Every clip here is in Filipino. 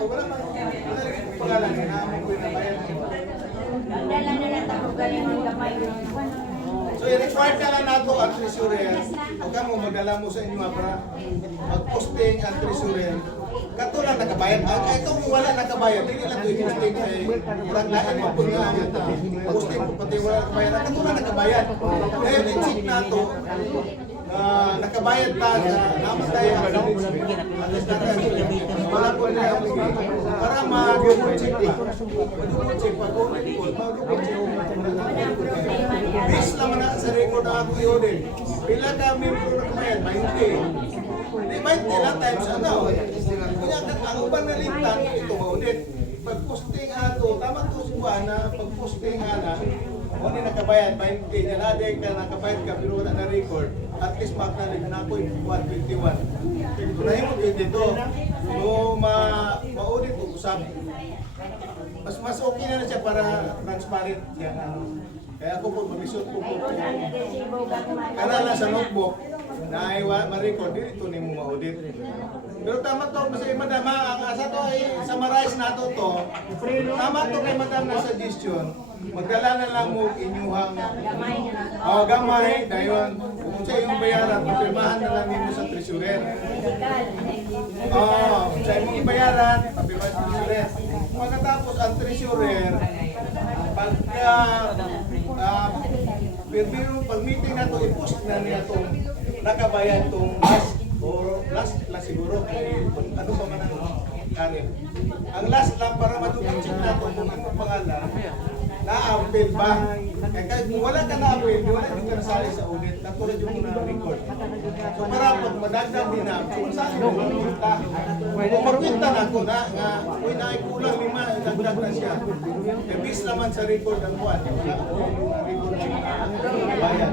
Dala na lang ako galing ng gamay. So, i-require na lang nato ang treasurer. Huwag ka mo magdala mo sa inyo ha, para mag-posting ang treasurer. Kato lang nakabayad. Ang ito kung wala nakabayad, hindi lang ito i-posting kay Murag lain po nga posting po pati wala nakabayad. Ang lang nakabayad. Ngayon, i-check nato na nakabayad ta sa namatay ang at least wala po na para mag-double check pa. Mag-double check pa kung mag-double check pa. Bis naman na sa record na ako i-audit. Pila ka membro na kumayan? 20. Di 20 lang times ano. Kanya ang uban na lintan, ito ma-audit. Pag-posting ato, tama to suwa na pag-posting ana, ni nakabayad, 20 niya na ka nakabayad ka pero wala na record. At least makanalig na ako yung 121. Tunahin mo 22. So ma ma-audit ko usap. Mas mas okay na na siya para transparent siya. Kaya ako po mag-isot ko po. Kana lang sa notebook na ay wa- ma-record dito ni mo ma-audit. Pero tama to kasi madam ang asa to ay summarize nato to. Tama to kay madam na suggestion. Magdala na lang mo inyuhang Oh, gamay dayon kung sa iyong bayaran, papirmahan na lang nimo sa treasurer. Oh, sa imong bayaran, papirmahan sa treasurer. Pagkatapos ang treasurer, pagka uh, pero pag meeting na to, i-post na niya itong nakabayad itong last or last last siguro ano pa man ang kanin. Ang last lang para check na to kung anong pangalan na-appeal ba? Eh, kahit kung wala ka na-appeal, di wala din ka nasali sa audit, katulad yung mga record. So para pag madagdag din na, so saan mo mapunta? Kung magpinta na ko na, nga, uy, naikulang lima, dagdag na siya. Eh, bis naman sa record ang buwan. Wala ko record ng bayan.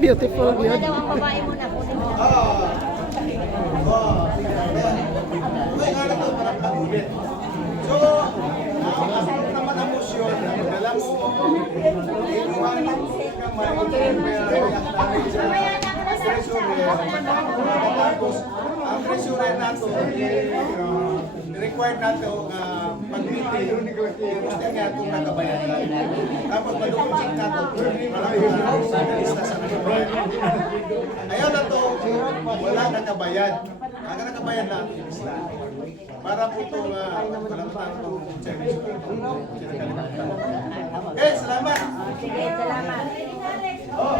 Beautiful Una yun. daw ang babae mo na mo. Kagulit. So, approve naman ang motion magdala mo inuhan ng kamay treasurer. Tapos, ang treasurer nato, uh, required nato nga pag-meeting, gusto nga itong nakabayan lang. Tapos, madukong nato, para sa lista sa nakabayan. Ayaw na to, wala nakabayad. Ang nakabayad na ito, lista. Para po itong uh, walang tanong check. Okay, salamat. Sige, salamat. Oh,